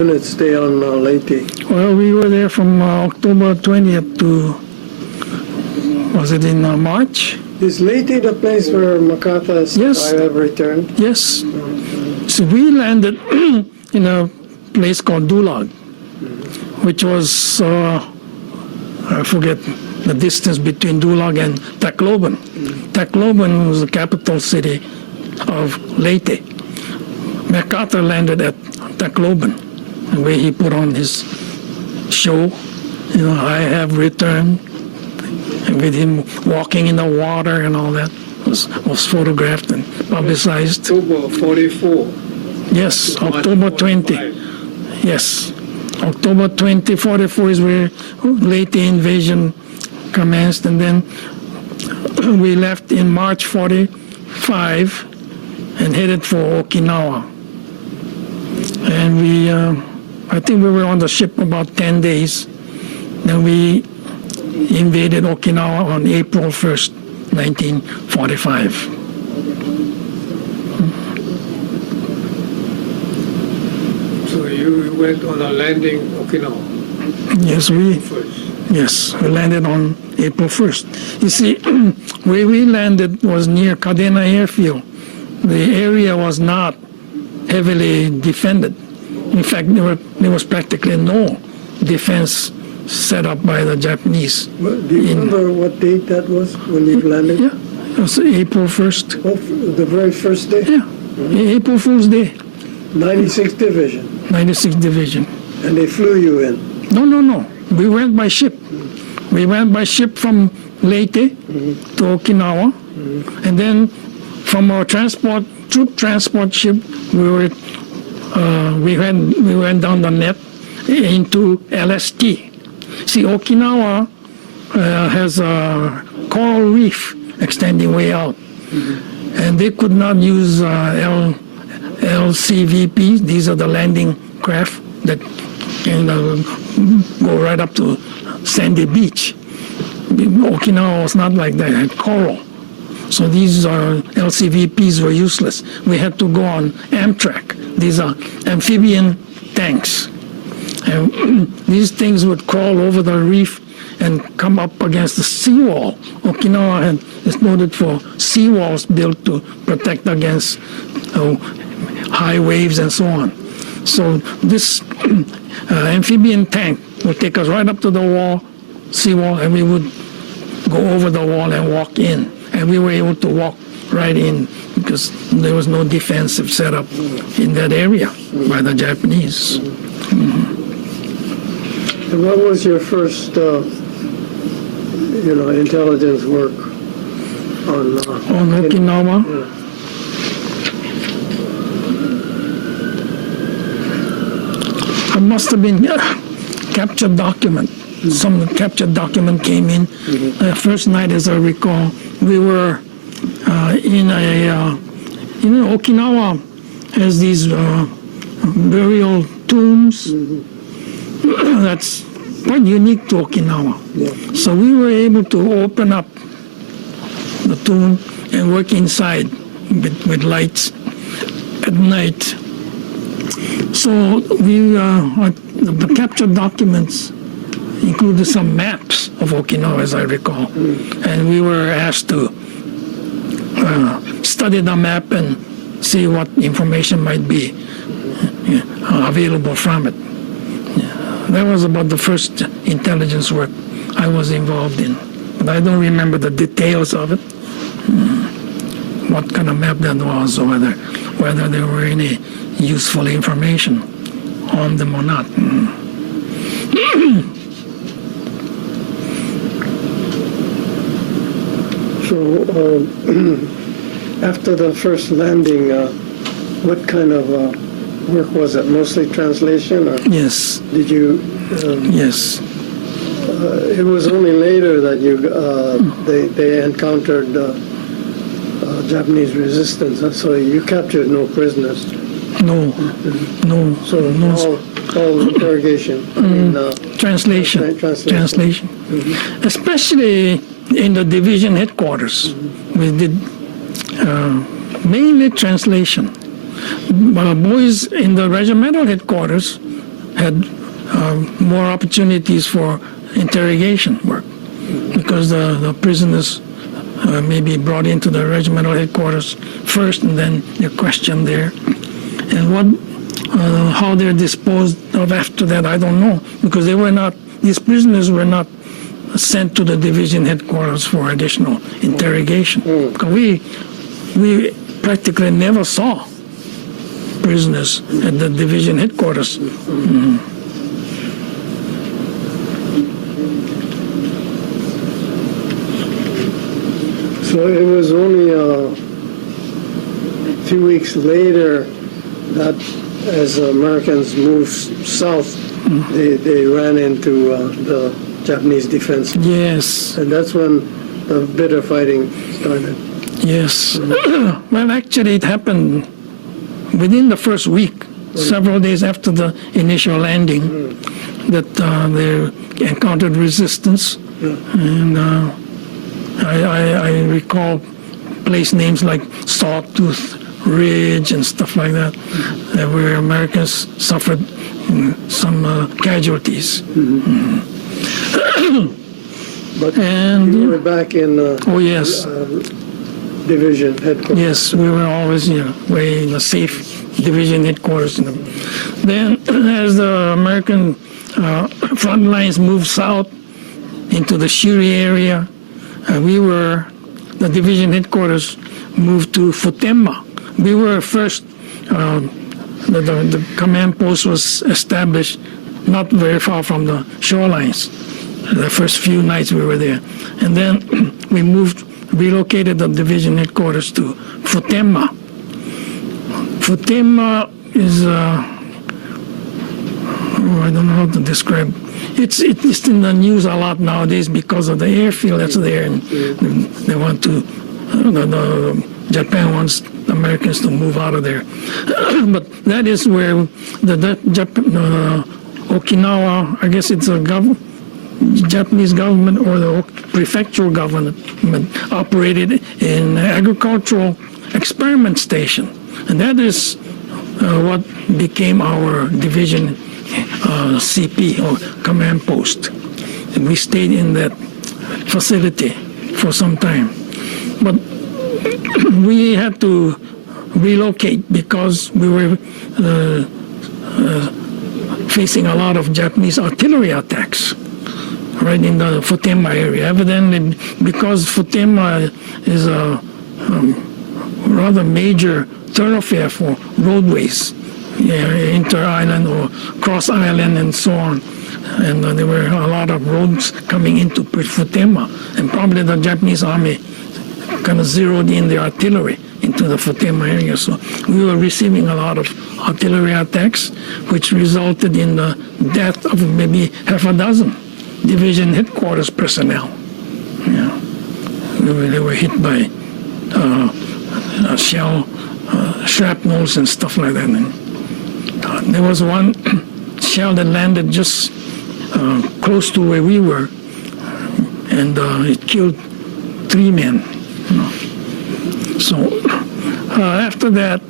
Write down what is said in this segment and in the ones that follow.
Units stay on Leyte? Well, we were there from October 20th to, was it in March? Is Leyte the place where MacArthur's Yes. have returned? Yes. So we landed in a place called Dulag, which was, I forget the distance between Dulag and Tacloban. Tacloban was the capital city of Leyte. MacArthur landed at Tacloban, where he put on his show, I have returned, and with him walking in the water and all that was photographed and publicized. October 44. Yes, October 20. Yes, October 20, 44 is where Leyte invasion commenced, and then we left in March 45 and headed for Okinawa. And we, I think we were on the ship about 10 days. Then we invaded Okinawa on April 1st, 1945. So you went on a landing Okinawa? Yes, we landed on April 1st. You see, where we landed was near Cadena Airfield. The area was not heavily defended. In fact, there was practically no defense set up by the Japanese. Do you remember what date that was when you landed? Yeah, it was April 1st. Oh, the very first day? Yeah, April Fool's Day, 96th Division. 96th Division. And they flew you in? No. We went by ship. We went by ship from Leyte to Okinawa, and then from our troop transport ship, we went down the net into LST. See, Okinawa has a coral reef extending way out, and they could not use LCVPs. These are the landing craft that can go right up to Sandy Beach. Okinawa was not like that; it had coral. So these LCVPs were useless. We had to go on Amtrak. These are amphibian tanks. And these things would crawl over the reef and come up against the seawall. Okinawa is noted for seawalls built to protect against high waves and so on. So this amphibian tank would take us right up to the seawall, and we would go over the wall and walk in. And we were able to walk right in because there was no defensive setup in that area by the Japanese. And what was your first, intelligence work on Okinawa? Yeah. It must have been captured document. Some captured document came in. First night, as I recall, we were in a, Okinawa has these burial tombs. That's quite unique to Okinawa. Yeah. So we were able to open up the tomb and work inside with lights at night. So the captured documents included some maps of Okinawa, as I recall. And we were asked to study the map and see what information might be available from it. That was about the first intelligence work I was involved in. But I don't remember the details of it, what kind of map that was, or whether there were any useful information on them or not. So after the first landing, what kind of work was it? Mostly translation? Or Yes. did you? Yes. It was only later that they encountered Japanese resistance. So you captured no prisoners. No. So all interrogation. Translation. Translation. Especially in the division headquarters, we did mainly translation. Boys in the regimental headquarters had more opportunities for interrogation work because the prisoners may be brought into the regimental headquarters first, and then they're questioned there. And how they're disposed of after that, I don't know, because these prisoners were not sent to the division headquarters for additional interrogation. Because we practically never saw prisoners at the division headquarters. So it was only a few weeks later that as Americans moved south, they ran into the Japanese defense. Yes. And that's when the bitter fighting started. Yes. Well, actually, it happened within the first week, several days after the initial landing, that they encountered resistance. And I recall place names like Sawtooth Ridge and stuff like that, where Americans suffered some casualties. But And you were back in oh yes, division headquarters. yes, we were always way in a safe division headquarters. Then, as the American front lines moved south into the Shiri area, the division headquarters moved to Futenma. We were first, the command post was established not very far from the shorelines. The first few nights we were there. And then we relocated the division headquarters to Futenma. Futenma is, I don't know how to describe. It's in the news a lot nowadays because of the airfield that's there, and they want to, Japan wants the Americans to move out of there. But that is where Okinawa, I guess it's a Japanese government or the prefectural government operated an agricultural experiment station. And that is what became our division CP or command post. And we stayed in that facility for some time. But we had to relocate because we were facing a lot of Japanese artillery attacks right in the Futenma area. Evidently, because Futenma is a rather major thoroughfare for roadways, inter-island or cross-island and so on. And there were a lot of roads coming into Futenma. And probably the Japanese army kind of zeroed in their artillery into the Futenma area. So we were receiving a lot of artillery attacks, which resulted in the death of maybe half a dozen division headquarters personnel. They were hit by shell, shrapnels and stuff like that. And there was one shell that landed just close to where we were, and it killed 3 men. So after that,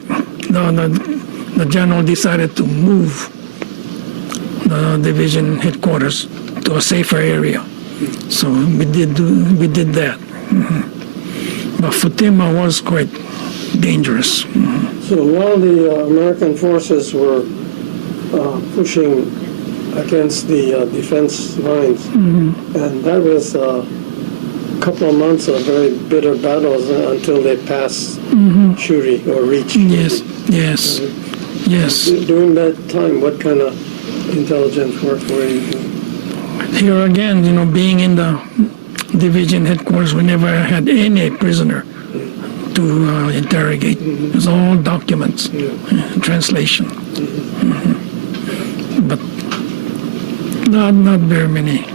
the general decided to move the division headquarters to a safer area. So we did that. But Futenma was quite dangerous. So while the American forces were pushing against the defense lines, and that was a couple of months of very bitter battles until they passed Shuri or reached. Yes. During that time, what kind of intelligence work were you doing? Here again, being in the division headquarters, we never had any prisoner to interrogate. It was all documents, translation. But not very many.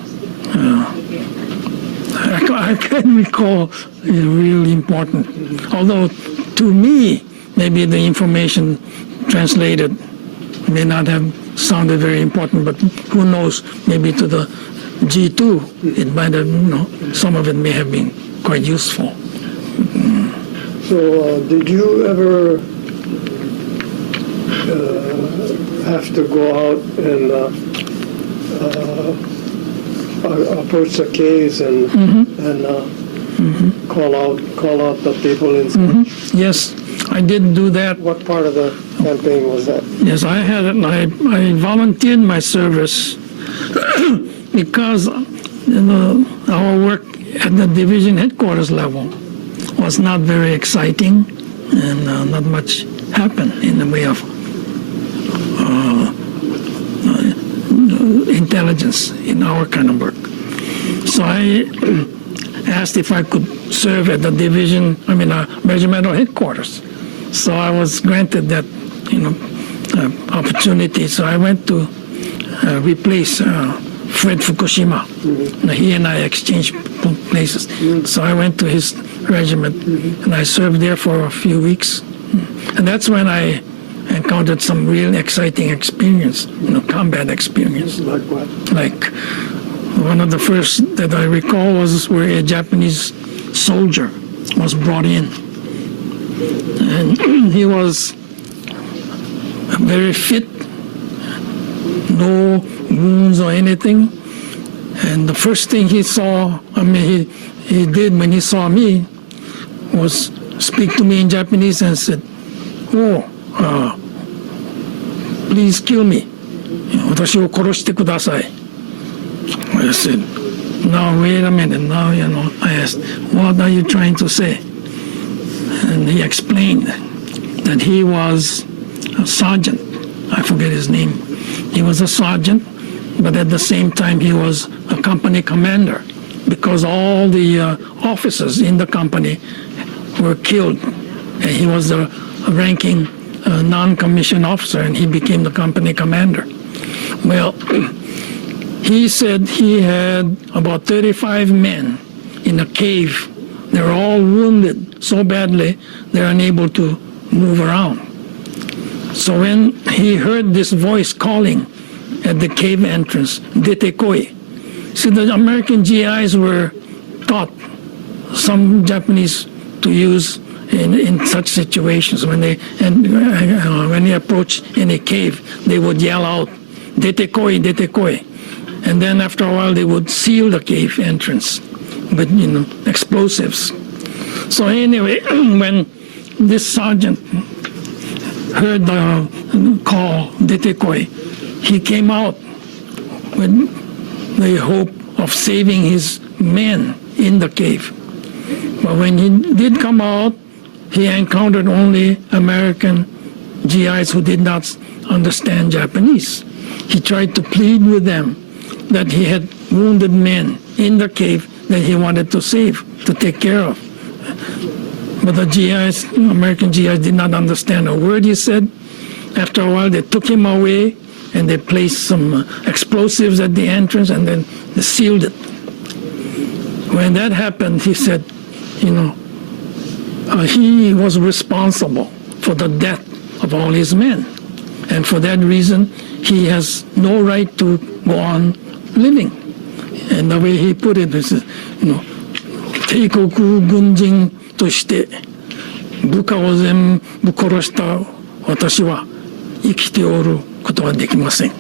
I can recall really important. Although to me, maybe the information translated may not have sounded very important, but who knows, maybe to the G2, it might have, some of it may have been quite useful. So did you ever have to go out and approach the caves and call out the people inside. Yes, I did do that. What part of the campaign was that? Yes, I had it. I volunteered my service because our work at the division headquarters level was not very exciting, and not much happened in the way of intelligence in our kind of work. So I asked if I could serve at the regimental headquarters. So I was granted that, opportunity. So I went to replace Fred Fukushima. He and I exchanged places. So I went to his regiment, and I served there for a few weeks. And that's when I encountered some real exciting experience, combat experience. Like what? Like one of the first that I recall was where a Japanese soldier was brought in. And he was very fit, no wounds or anything. And the first thing he did when he saw me was speak to me in Japanese and said, please kill me. 私を殺してください. I said, now wait a minute. Now, I asked, what are you trying to say? And he explained that he was a sergeant. I forget his name. He was a sergeant, but at the same time he was a company commander, because all the officers in the company were killed. And he was a ranking non-commissioned officer, and he became the company commander. Well, he said he had about 35 men in a cave. They were all wounded so badly they're unable to move around. So when he heard this voice calling at the cave entrance, "Dete koi," see, the American GIs were taught some Japanese to use in such situations. When they approached any cave, they would yell out, "Dete koi, dete koi." And then after a while, they would seal the cave entrance with explosives. So anyway, when this sergeant heard the call, "Dete koi," he came out with the hope of saving his men in the cave. But when he did come out, he encountered only American GIs who did not understand Japanese. He tried to plead with them that he had wounded men in the cave that he wanted to save, to take care of. But the GIs, American GIs, did not understand a word he said. After a while, they took him away, and they placed some explosives at the entrance, and then they sealed it. When that happened, he said, he was responsible for the death of all his men. And for that reason, he has no right to go on living. And the way he put it is, 帝国軍人として部下を全部殺した私は生きておることはできません。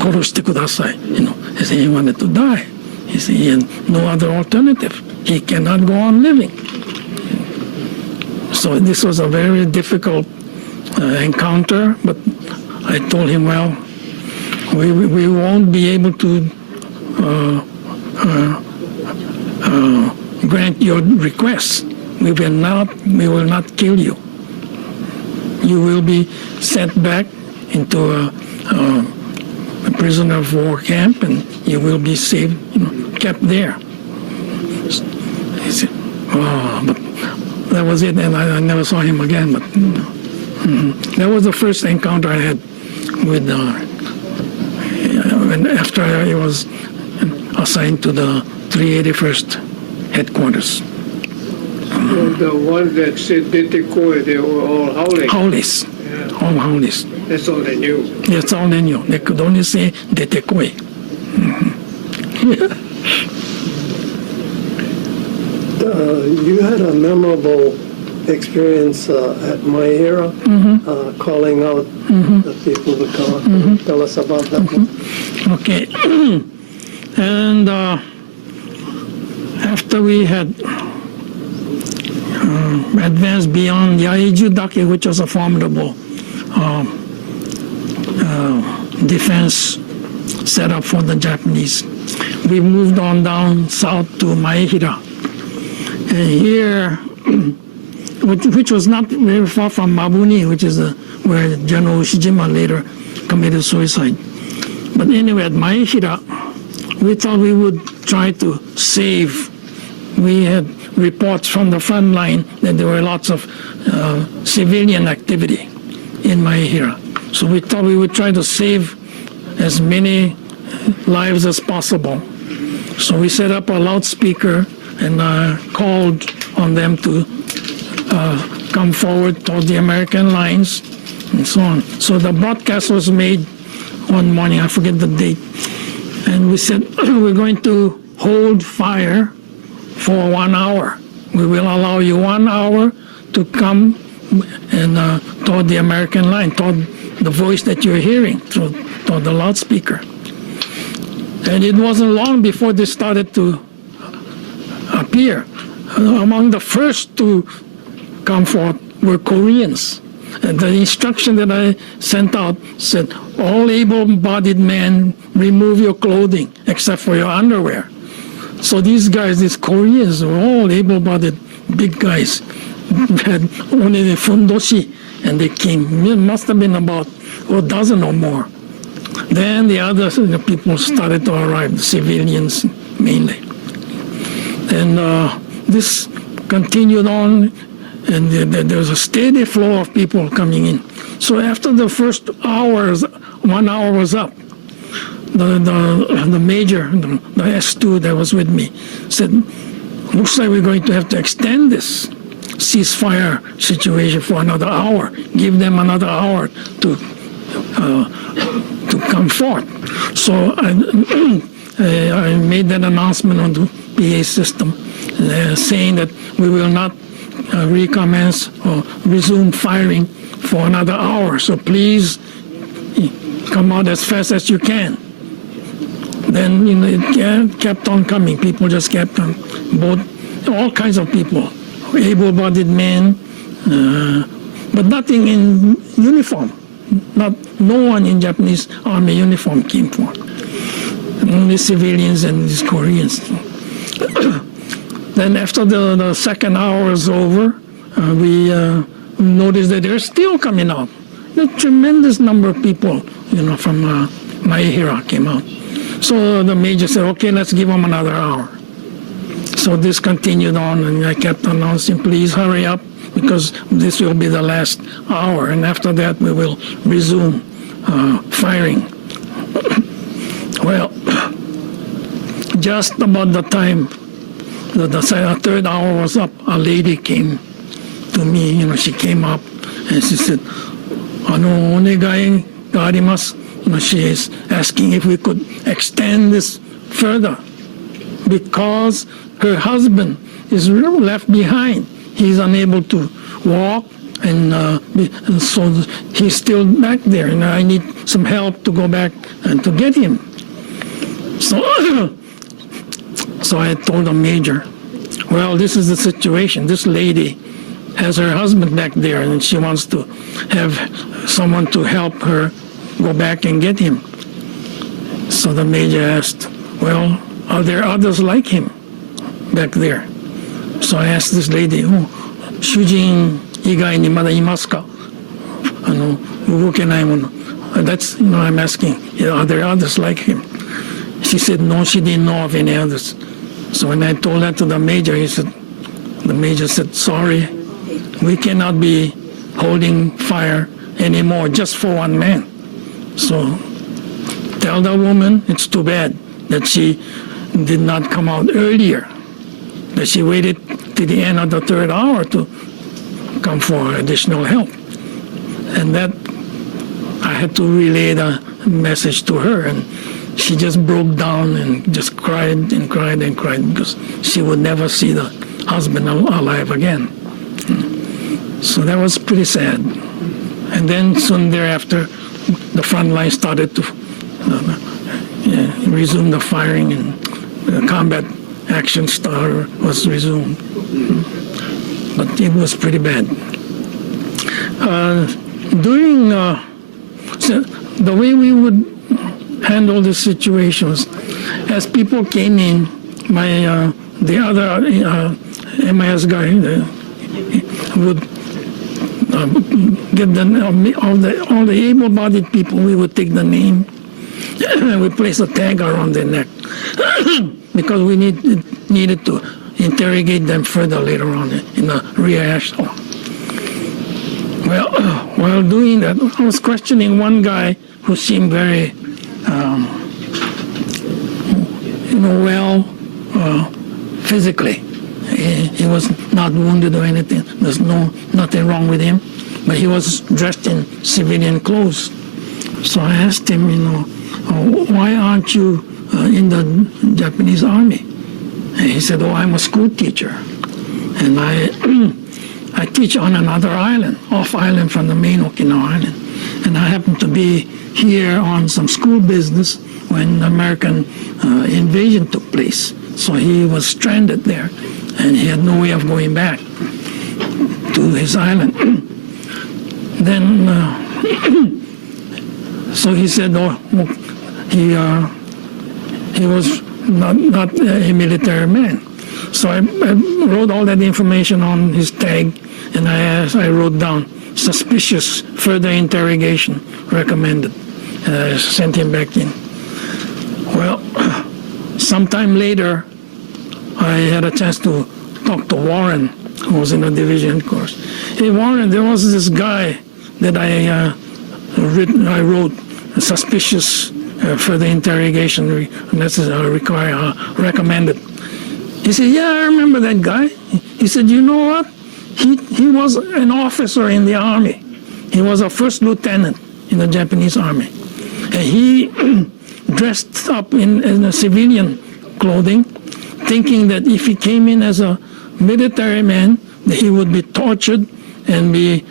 殺してください. He said he wanted to die. He said he had no other alternative. He cannot go on living. So this was a very difficult encounter, but I told him, well, we won't be able to grant your request. We will not kill you. You will be sent back into a prisoner of war camp, and you will be saved, kept there. He said, oh, but that was it, and I never saw him again. But that was the first encounter I had with after I was assigned to the 381st headquarters. The ones that said "Dete koi," they were all howling. Howlies. Yeah. All howlies. That's all they knew. That's all they knew. They could only say "Dete koi." You had a memorable experience at my era, calling out the people to come. Tell us about that one. Okay. And after we had advanced beyond Yaijudake, which was a formidable defense set up for the Japanese, we moved on down south to Maehira. And here, which was not very far from Mabuni, which is where General Ushijima later committed suicide. But anyway, at Maehira, we thought we would try to save. We had reports from the front line that there were lots of civilian activity in Maehira. So we thought we would try to save as many lives as possible. So we set up a loudspeaker and called on them to come forward toward the American lines and so on. So the broadcast was made one morning, I forget the date, and we said we're going to hold fire for 1 hour. We will allow you 1 hour to come and toward the American line, toward the voice that you're hearing toward the loudspeaker. And it wasn't long before they started to appear. Among the first to come forth were Koreans. And the instruction that I sent out said, all able-bodied men, remove your clothing except for your underwear. So these guys, these Koreans, were all able-bodied, big guys, had only the fundoshi, and they came. It must have been about a dozen or more. Then the other people started to arrive, the civilians mainly. And this continued on, and there was a steady flow of people coming in. So after the first 1 hour was up, the major, the S2 that was with me, said, looks like we're going to have to extend this ceasefire situation for another hour. Give them another hour to come forth. So I made that announcement on the PA system, saying that we will not recommence or resume firing for another hour. So please come out as fast as you can. Then it kept on coming. People just kept on, all kinds of people, able-bodied men, but nothing in uniform. No one in Japanese army uniform came forth. Only civilians and these Koreans. Then after the second hour was over, we noticed that they're still coming out. A tremendous number of people, from Maehira came out. So the major said, okay, let's give them another hour. So this continued on, and I kept announcing, please hurry up, because this will be the last hour, and after that we will resume firing. Well, just about the time the third hour was up, a lady came to me. She came up and she said, onegai ga arimasu. She is asking if we could extend this further because her husband is left behind. He's unable to walk, and so he's still back there, and I need some help to go back and to get him. So I told the major, well, this is the situation. This lady has her husband back there, and she wants to have someone to help her go back and get him. So the major asked, well, are there others like him back there? So I asked this lady, shujin igai ni mada imasu ka? Ugokenai mono. That's, I'm asking, are there others like him? She said, no, she didn't know of any others. So when I told that to the major, the major said, sorry, we cannot be holding fire anymore just for one man. So tell the woman it's too bad that she did not come out earlier, that she waited to the end of the third hour to come for additional help. And that I had to relay the message to her, and she just broke down and just cried and cried and cried because she would never see the husband alive again. So that was pretty sad. And then soon thereafter, the front line started to resume the firing, and combat action was resumed. But it was pretty bad. So the way we would handle the situations, as people came in, the other MIS guy would get all the able-bodied people. We would take the name and we place a tag around their neck because we needed to interrogate them further later on in the rear echelon. Well, while doing that, I was questioning one guy who seemed very, physically. He was not wounded or anything. There's nothing wrong with him, but he was dressed in civilian clothes. So I asked him, why aren't you in the Japanese army? And he said, I'm a school teacher, and I teach on another island, off island from the main Okinawa island. And I happened to be here on some school business when the American invasion took place. So he was stranded there, and he had no way of going back to his island. Then, so he said, he was not a military man. So I wrote all that information on his tag, and I wrote down suspicious, further interrogation recommended, and I sent him back in. Well, sometime later, I had a chance to talk to Warren, who was in the division course. Hey, Warren, there was this guy that I wrote a suspicious further interrogation recommended. He said, yeah, I remember that guy. He said, you know what? He was an officer in the army. He was a first lieutenant in the Japanese army. And he dressed up in a civilian clothing, thinking that if he came in as a military man, that he would be tortured and be,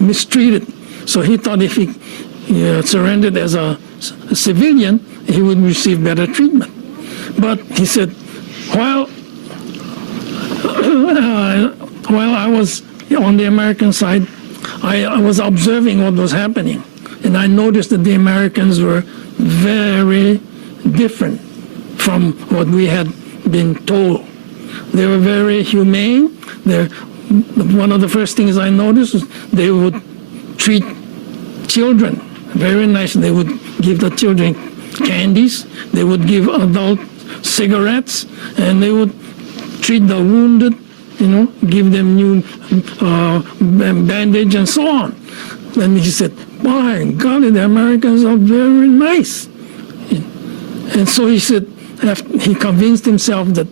mistreated. So he thought if he surrendered as a civilian, he would receive better treatment. But he said, while I was on the American side, I was observing what was happening, and I noticed that the Americans were very different from what we had been told. They were very humane. One of the first things I noticed was they would treat children very nice. They would give the children candies. They would give adult cigarettes, and they would treat the wounded, give them new bandage and so on. And he said, my God, the Americans are very nice. And so he said, he convinced himself that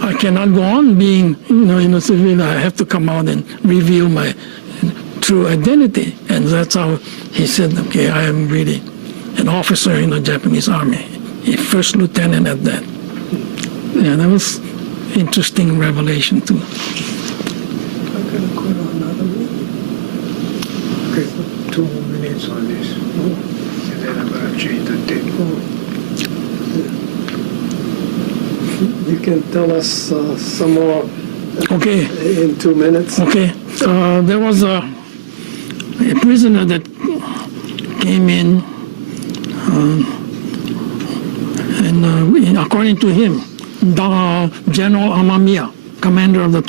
I cannot go on being, in a civilian. I have to come out and reveal my true identity. And that's how he said, okay, I am really an officer in the Japanese army, a first lieutenant at that. Yeah, that was interesting revelation too. I'm going to quit on another minute. Okay, 2 more minutes on this. And then I'm going to change the date. You can tell us some more Okay. in 2 minutes. Okay. There was a prisoner that came in, and according to him, General Amamiya, commander of the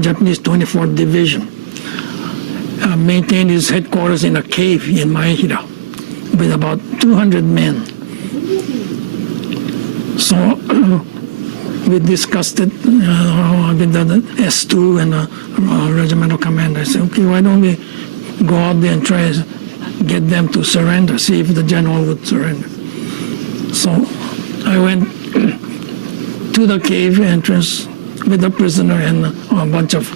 Japanese 24th Division, maintained his headquarters in a cave in Maehira with about 200 men. So we discussed it with the S2 and the regimental commander. I said, okay, why don't we go out there and try to get them to surrender, see if the general would surrender. So I went to the cave entrance with the prisoner and a bunch of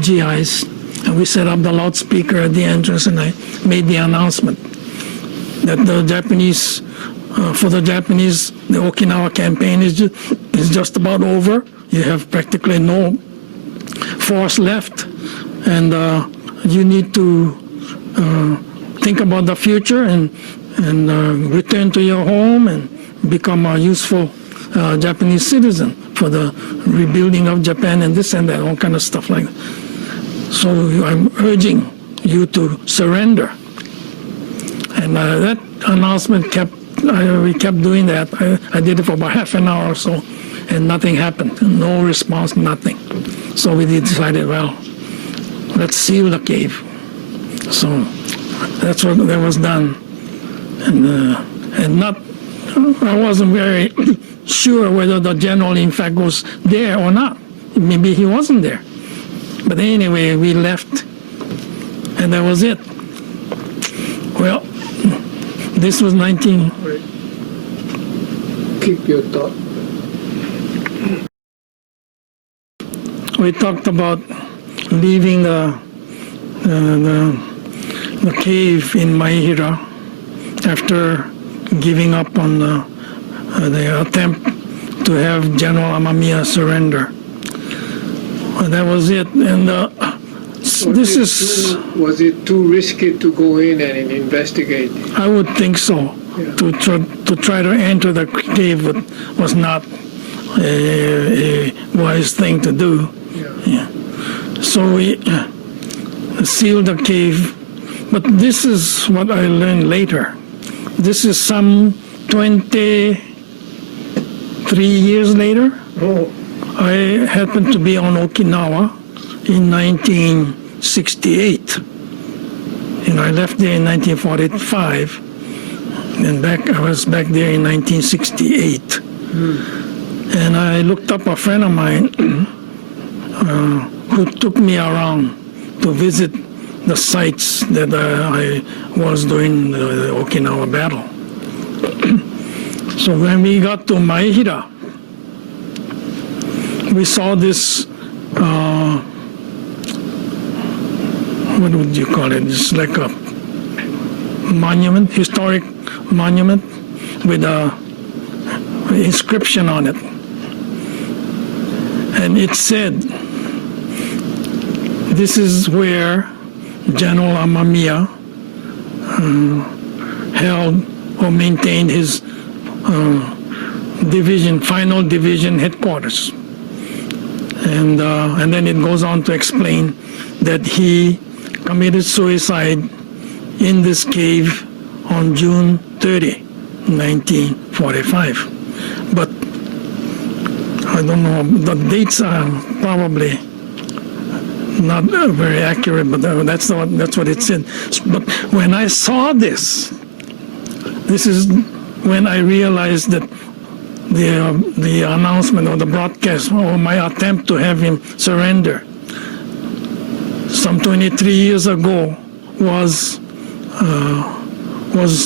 GIs, and we set up the loudspeaker at the entrance, and I made the announcement that the Japanese, for the Japanese, the Okinawa campaign is just about over. You have practically no force left. and you need to think about the future and return to your home and become a useful Japanese citizen for the rebuilding of Japan and this and that, all kind of stuff like that. So I'm urging you to surrender. And that announcement we kept doing that. I did it for about half an hour or so, and nothing happened. No response, nothing. So we decided, well, let's seal the cave. So that's what that was done. And I wasn't very sure whether the general in fact was there or not. Maybe he wasn't there. But anyway, we left, and that was it. Well, this was 19... Keep your thought. We talked about leaving the cave in Maihira after giving up on the attempt to have General Amamiya surrender. Well, that was it. And Was it too risky to go in and investigate? I would think so. Yeah. To try to enter the cave was not a wise thing to do. Yeah. So we sealed the cave. But this is what I learned later. This is some 23 years later. Oh. I happened to be on Okinawa in 1968. I left there in 1945, and I was back there in 1968. And I looked up a friend of mine who took me around to visit the sites that I was during the Okinawa battle. So when we got to Maihira, we saw this, what would you call it? It's like a monument, historic monument with a inscription on it. And it said, this is where General Amamiya held or maintained his final division headquarters. And then it goes on to explain that he committed suicide in this cave on June 30, 1945. But I don't know, the dates are probably not very accurate, but that's what it said. But when I saw this is when I realized that the announcement or the broadcast or my attempt to have him surrender some 23 years ago was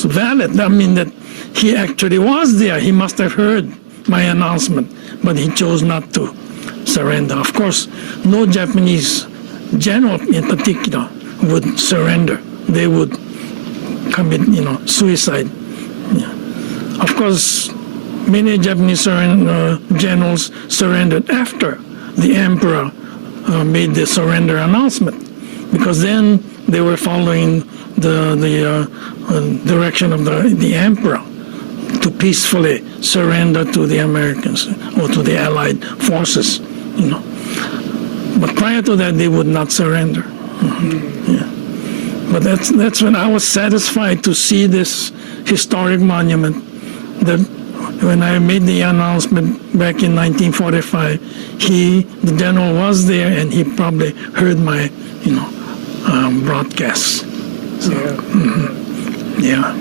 valid. I mean that he actually was there. He must have heard my announcement, but he chose not to surrender. Of course, no Japanese general in particular would surrender. They would commit, suicide. Yeah. Of course, many Japanese generals surrendered after the emperor made the surrender announcement, because then they were following the direction of the emperor to peacefully surrender to the Americans or to the Allied forces, But prior to that, they would not surrender. Yeah. But that's when I was satisfied to see this historic monument. That when I made the announcement back in 1945, the general was there, and he probably heard my, broadcasts. So, yeah.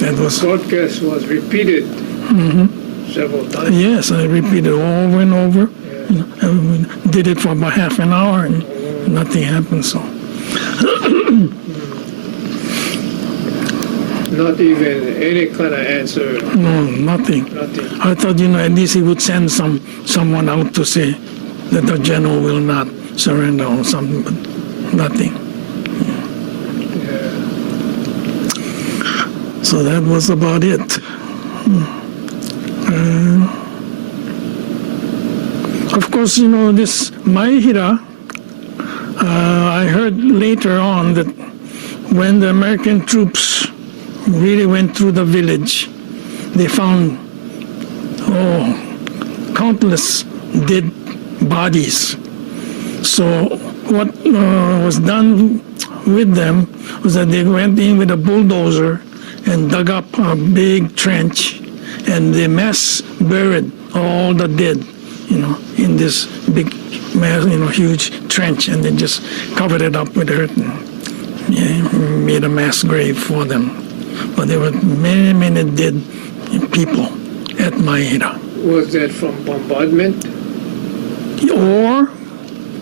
That was. Broadcast was repeated several times. Yes, I repeated over and over. I did it for about half an hour, and nothing happened. So. Not even any kind of answer. No, nothing. I thought, at least he would send someone out to say that the general will not surrender or something, but nothing. Yeah. So that was about it. Of course, this Maihira, I heard later on that when the American troops really went through the village, they found countless dead bodies. So what was done with them was that they went in with a bulldozer and dug up a big trench, and they mass buried all the dead, in this big, huge trench, and they just covered it up with earth and made a mass grave for them. But there were many, many dead people at Maeda. Was that from bombardment? Or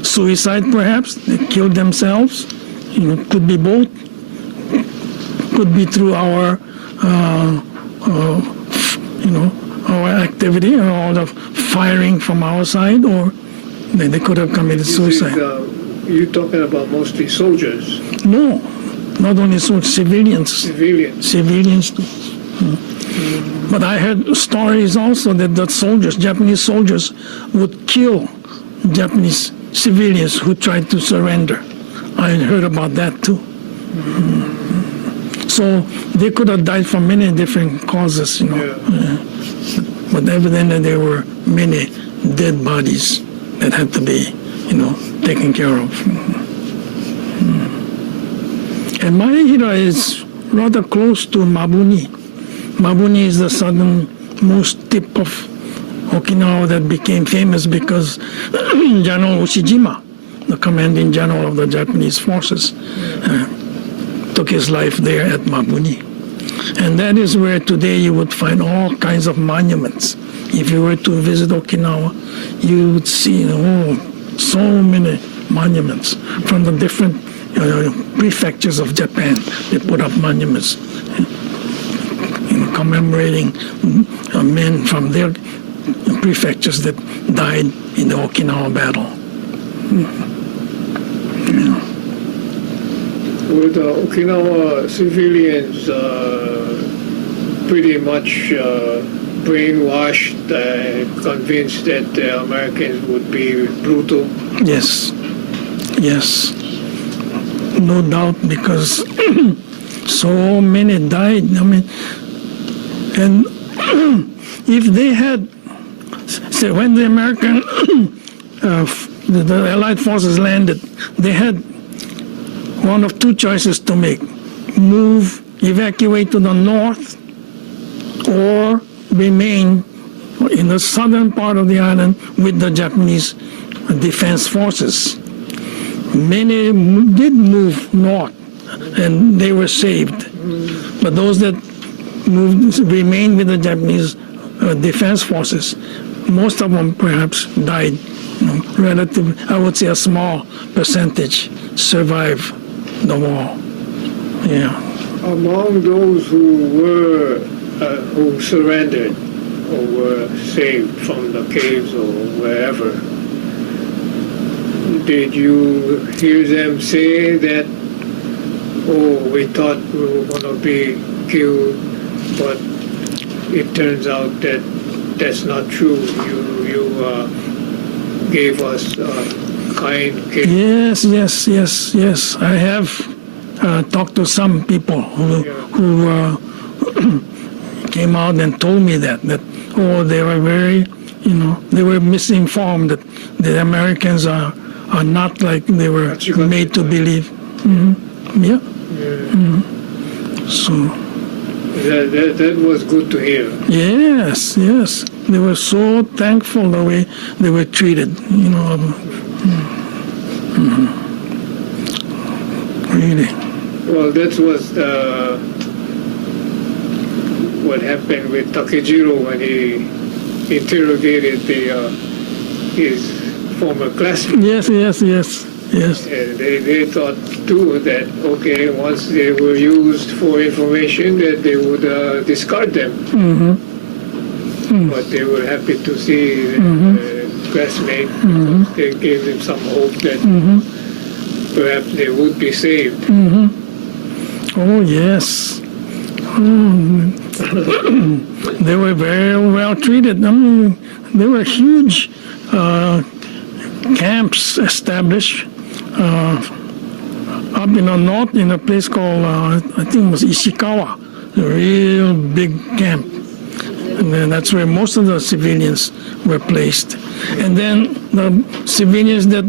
suicide, perhaps. They killed themselves. Could be both. Could be through our, our activity or all the firing from our side, or they could have committed suicide. You're talking about mostly soldiers. No, not only soldiers, civilians. Civilians too. But I heard stories also that Japanese soldiers, would kill Japanese civilians who tried to surrender. I heard about that too. So they could have died from many different causes, But evidently there were many dead bodies that had to be, taken care of. And Maeda is rather close to Mabuni. Mabuni is the southernmost tip of Okinawa that became famous because General Ushijima, the commanding general of the Japanese forces, took his life there at Mabuni. And that is where today you would find all kinds of monuments. If you were to visit Okinawa, you would see so many monuments from the different prefectures of Japan. They put up monuments commemorating men from their prefectures that died in the Okinawa battle. Were the Okinawa civilians pretty much brainwashed, convinced that the Americans would be brutal? Yes. No doubt, because so many died. And if they had, say, when the American, the Allied forces landed, they had one of two choices to make: evacuate to the north, or remain in the southern part of the island with the Japanese defense forces. Many did move north, and they were saved. But those that remained with the Japanese defense forces, most of them perhaps died. Relatively, I would say a small percentage survived the war. Yeah. Among those who surrendered or were saved from the caves or wherever, did you hear them say that, we thought we were going to be killed, but it turns out that that's not true. You gave us kind care. Yes. I have talked to some people who came out and told me that they were very, they were misinformed, that the Americans are not like they were made to believe. Yeah. So that was good to hear. Yes. They were so thankful the way they were treated. Really. Well, that was what happened with Takejiro when he interrogated his former classmates. Yes. And they thought too that, once they were used for information, that they would discard them. But they were happy to see the classmate. They gave them some hope that perhaps they would be saved. Oh, yes. They were very well treated. There were huge camps established up in the north in a place called, I think it was Ishikawa, a real big camp. And then that's where most of the civilians were placed. And then the civilians that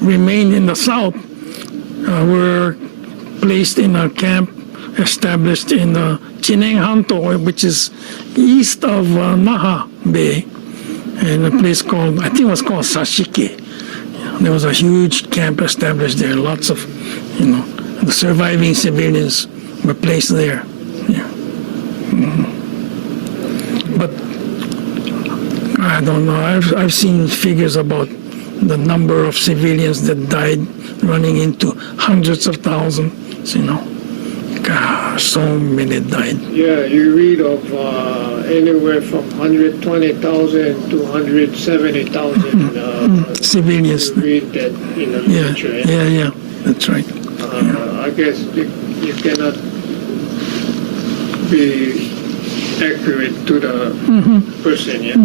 remained in the south were placed in a camp established in the Chineng-hanto, which is east of Naha Bay, in a place called, I think it was called Sashike. There was a huge camp established there. Lots of, the surviving civilians were placed there. Yeah. But I don't know. I've seen figures about the number of civilians that died, running into hundreds of thousands. Gosh, so many died. Yeah, you read of anywhere from 120,000 to 170,000 civilians. You read that in the literature. Yeah, that's right. I guess you cannot be accurate to the person. Yeah.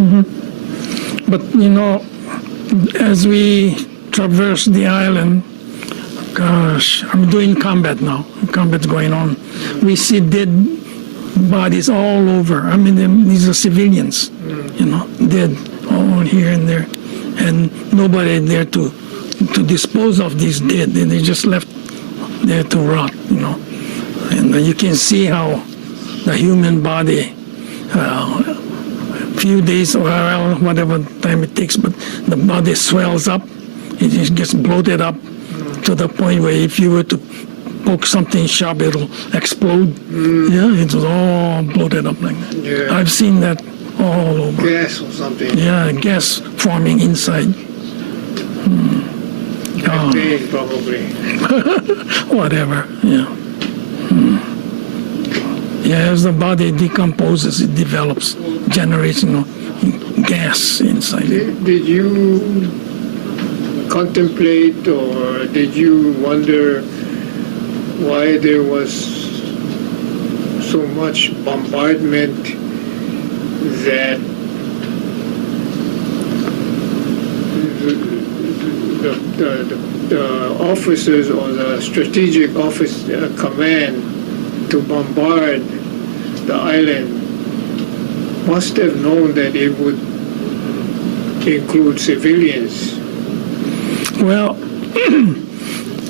But as we traverse the island, gosh, I'm doing combat now. Combat's going on. We see dead bodies all over. I mean, these are civilians, dead all here and there, and nobody there to dispose of these dead. They just left there to rot, And you can see how the human body, a few days or whatever time it takes, but the body swells up. It just gets bloated up to the point where if you were to poke something sharp, it'll explode. Yeah, it's all bloated up like that. Yeah. I've seen that all over. Gas or something. Yeah, gas forming inside. Methane, probably. Whatever, yeah. Yeah, as the body decomposes, it develops, generates gas inside it. Did you contemplate or did you wonder why there was so much bombardment that the officers or the strategic office command to bombard the island must have known that it would include civilians? Well,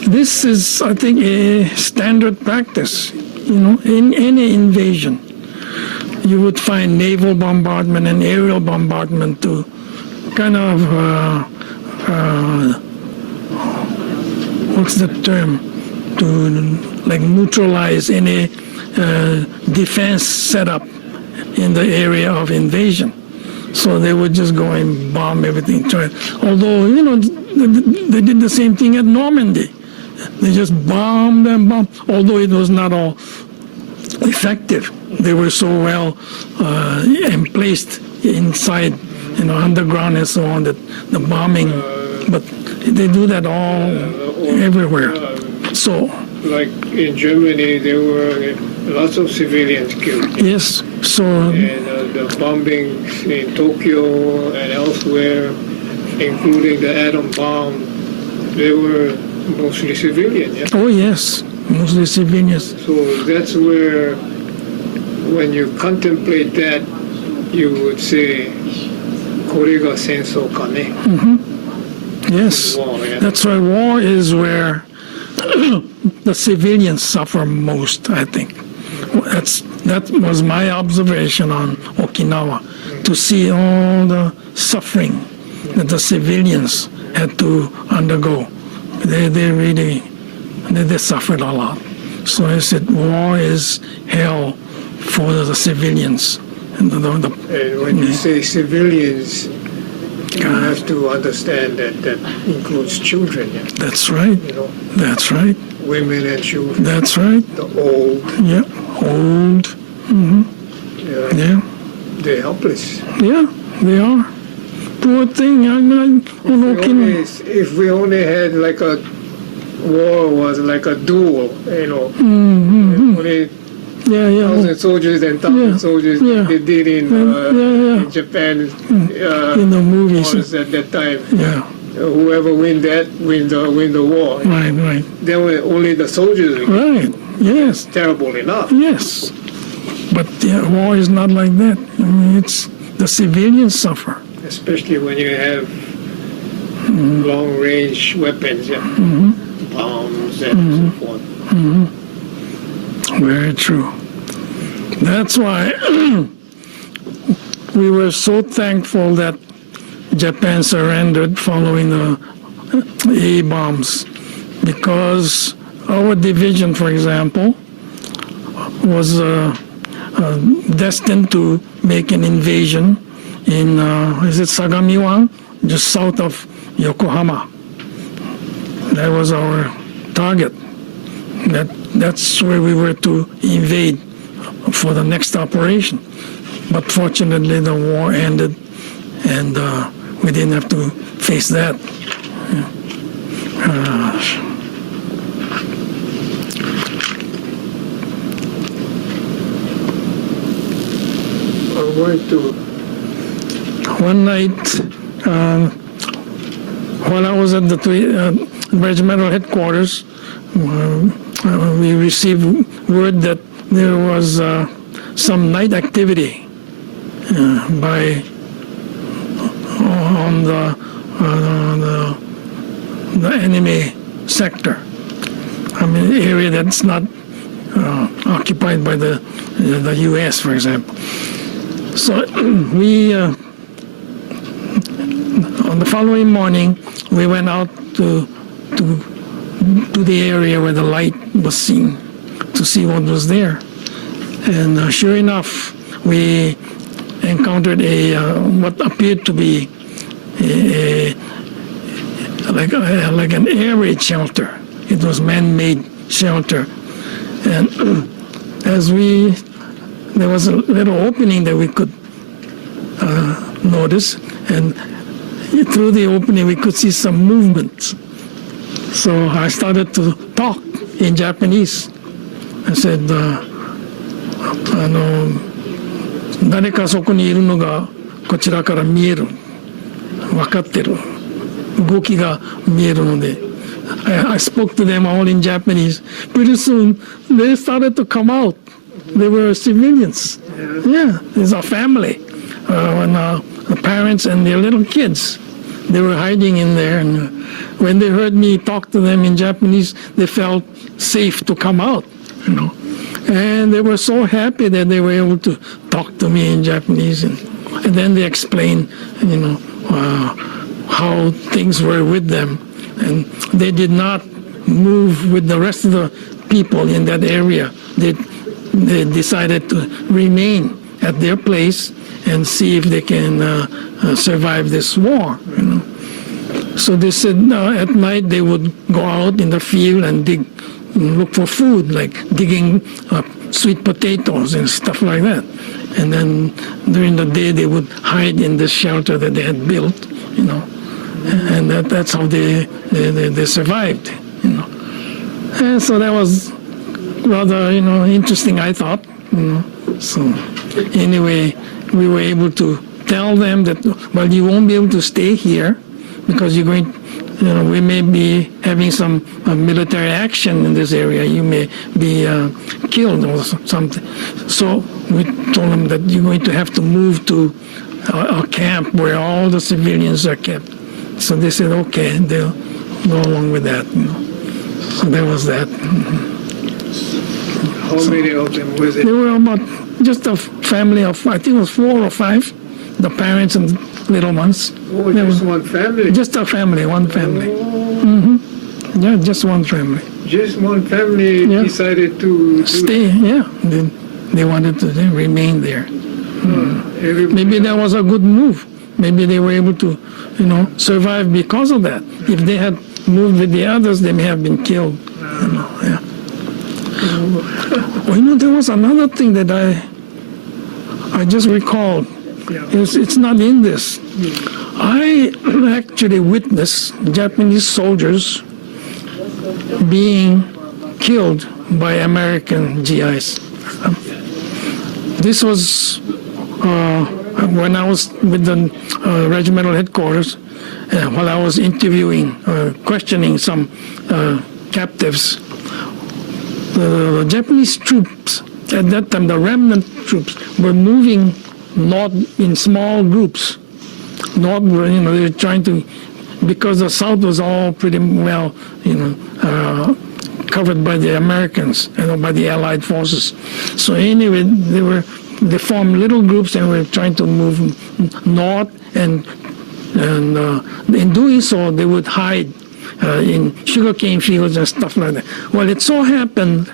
this is, I think, a standard practice. In any invasion, you would find naval bombardment and aerial bombardment to kind of, what's the term? To like neutralize any defense setup in the area of invasion. So they would just go and bomb everything. Although, they did the same thing at Normandy. They just bombed and bombed, although it was not all effective. They were so well placed inside, underground and so on, that the bombing, but they do that all everywhere. So, like in Germany, there were lots of civilians killed. Yes, so... And the bombings in Tokyo and elsewhere, including the atom bomb, they were mostly civilian, yeah? Oh, yes, mostly civilians. So that's where, when you contemplate that, you would say, これが戦争かね? Yes, War, yeah. that's why war is where the civilians suffer most, I think. That was my observation on Okinawa, to see all the suffering that the civilians had to undergo. They really suffered a lot. So I said, war is hell for the civilians. And when you say civilians, you have to understand that includes children. Yeah? That's right. That's right. Women and children. That's right. The old. Yeah, old. Yeah. They're helpless. Yeah, they are. Poor thing. If we only had like a war was like a duel, only thousand soldiers and thousand soldiers they did in Japan in the movies wars at that time. Yeah. whoever wins the war. Right. Then only the soldiers win. Right. Yes. Terrible enough. Yes. But the war is not like that. I mean, it's the civilians suffer. Especially when you have long-range weapons, bombs and so forth. Very true. That's why we were so thankful that Japan surrendered following the A-bombs, because our division, for example, was destined to make an invasion in, is it Sagamiwan, just south of Yokohama. That was our target. That's where we were to invade for the next operation. But fortunately, the war ended, and we didn't have to face that. I'm going to. One night, while I was at the regimental headquarters, we received word that there was some night activity on the enemy sector. I mean, area that's not occupied by the U.S., for example. So we, on the following morning, we went out to the area where the light was seen to see what was there. And sure enough, we encountered what appeared to be like an air raid shelter. It was man-made shelter. And there was a little opening that we could notice, and through the opening we could see some movement. So I started to talk in Japanese. I said, 誰かそこにいるのがこちらから見える。分かってる。動きが見えるので。I spoke to them all in Japanese. Pretty soon, they started to come out. They were civilians. Yeah, it's a family. The parents and their little kids. They were hiding in there, and when they heard me talk to them in Japanese, they felt safe to come out, And they were so happy that they were able to talk to me in Japanese, and then they explained, how things were with them, and they did not move with the rest of the people in that area. They decided to remain at their place and see if they can survive this war. So they said at night they would go out in the field and look for food, like digging sweet potatoes and stuff like that. And then during the day they would hide in the shelter that they had built, and that's how they survived, And so that was rather, interesting, I thought, So anyway, we were able to tell them that, well, you won't be able to stay here because you're going, we may be having some military action in this area. You may be killed or something. So we told them that you're going to have to move to a camp where all the civilians are kept. So they said, okay, they'll go along with that. So there was that. How many of them was it? There were about just a family of, I think it was 4 or 5, the parents and little ones. Oh, just one family? Just a family, one family. Yeah, just one family. Just one family decided to stay, They wanted to remain there. Maybe that was a good move. Maybe they were able to, survive because of that. If they had moved with the others, they may have been killed. There was another thing that I just recalled. It's not in this. I actually witnessed Japanese soldiers being killed by American GIs. This was when I was with the regimental headquarters, while I was interviewing, questioning some captives, the Japanese troops at that time, the remnant troops, were moving north in small groups. North, they were trying to, because the South was all pretty well, covered by the Americans, by the Allied forces. So anyway, they formed little groups and were trying to move north, and in doing so, they would hide in sugarcane fields and stuff like that. Well, it so happened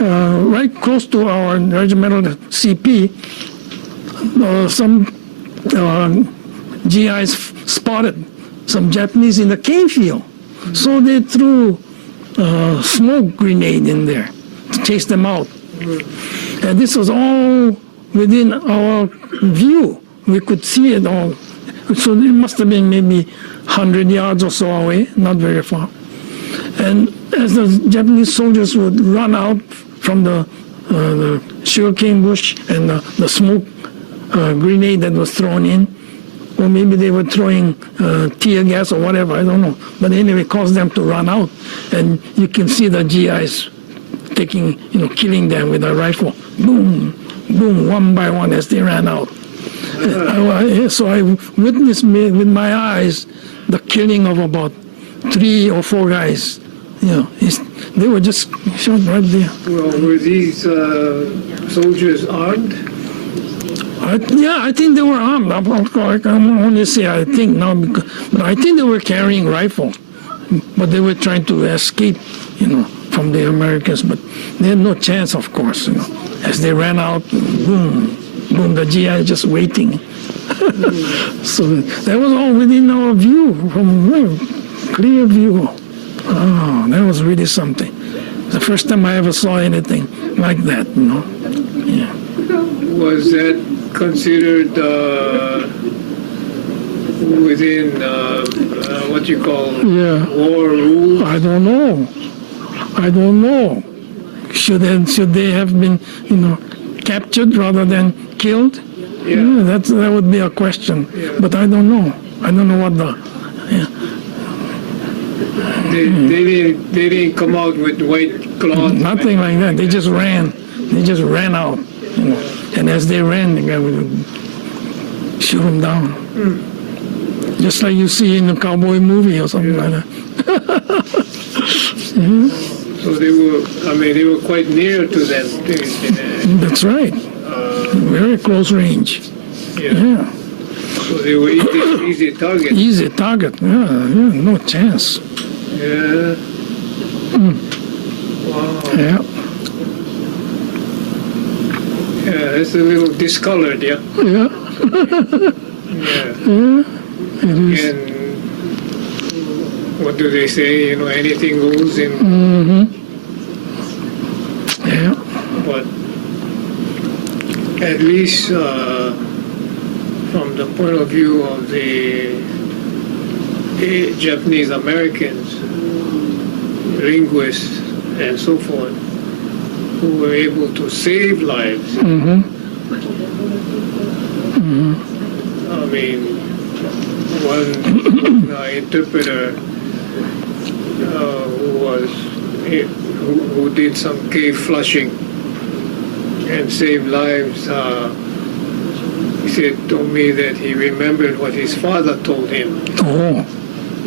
right close to our regimental CP, some GIs spotted some Japanese in the cane field. So they threw a smoke grenade in there to chase them out. And this was all within our view. We could see it all. So it must have been maybe 100 yards or so away, not very far. And as the Japanese soldiers would run out from the sugarcane bush and the smoke grenade that was thrown in, or maybe they were throwing tear gas or whatever, I don't know. But anyway, it caused them to run out. And you can see the GIs killing them with a rifle. Boom, boom, one by one as they ran out. So I witnessed with my eyes the killing of about 3 or 4 guys. They were just shot right there. Well, were these soldiers armed? I think they were armed. I can only say I think now, but I think they were carrying rifles. But they were trying to escape, from the Americans. But they had no chance, of course. As they ran out, boom, boom, the GI just waiting. So that was all within our view, from clear view. Oh, that was really something. The first time I ever saw anything like that, Yeah. Was that considered within what you call war rules? I don't know. Should they have been, captured rather than killed? Yeah, that would be a question. Yeah. But I don't know. I don't know what the. They didn't come out with white cloth. Nothing like that. They just ran. They just ran out. And as they ran, the guy would shoot them down. Just like you see in a cowboy movie or something like that. So they were quite near to them. That's right. Very close range. Yeah. So they were easy target. Easy target. Yeah, no chance. Yeah. Wow. Yeah. Yeah, it's a little discolored, yeah. Yeah. Yeah. It is. And what do they say? Anything goes in. Yeah. But at least from the point of view of the Japanese Americans, linguists, and so forth, who were able to save lives. I mean, one interpreter who did some cave flushing and saved lives, he told me that he remembered what his father told him. Oh.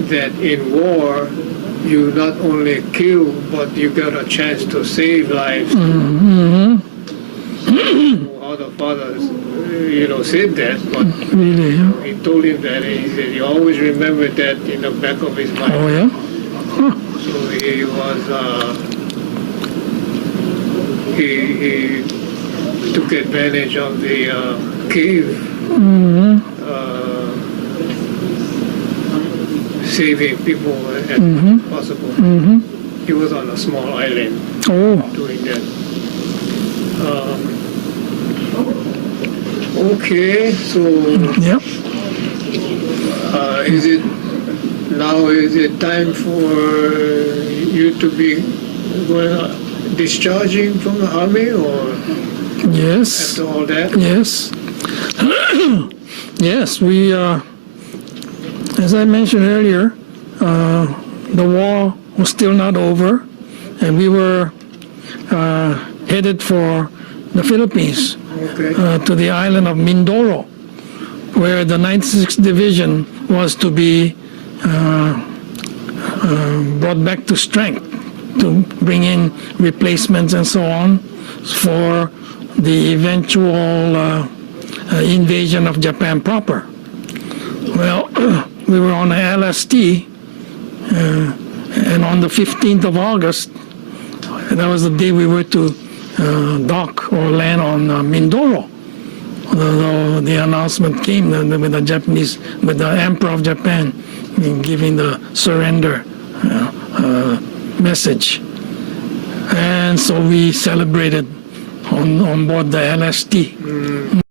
That in war, you not only kill, but you got a chance to save lives. How the father, said that, but Really? Yeah. he told him that, and he said he always remembered that in the back of his mind. Oh yeah. So he was, he took advantage of the cave, saving people as possible. He was on a small island doing that. Okay, so Yeah. is it time for you to be discharging from the army, or Yes. after all that? Yes. Yes, we, as I mentioned earlier, the war was still not over, and we were headed for the Philippines, Okay. to the island of Mindoro, where the 96th Division was to be brought back to strength, to bring in replacements and so on for the eventual invasion of Japan proper. Well, we were on a LST, and on the 15th of August, that was the day we were to dock or land on Mindoro. The announcement came with the Japanese, with the Emperor of Japan giving the surrender message. And so we celebrated on board the LST.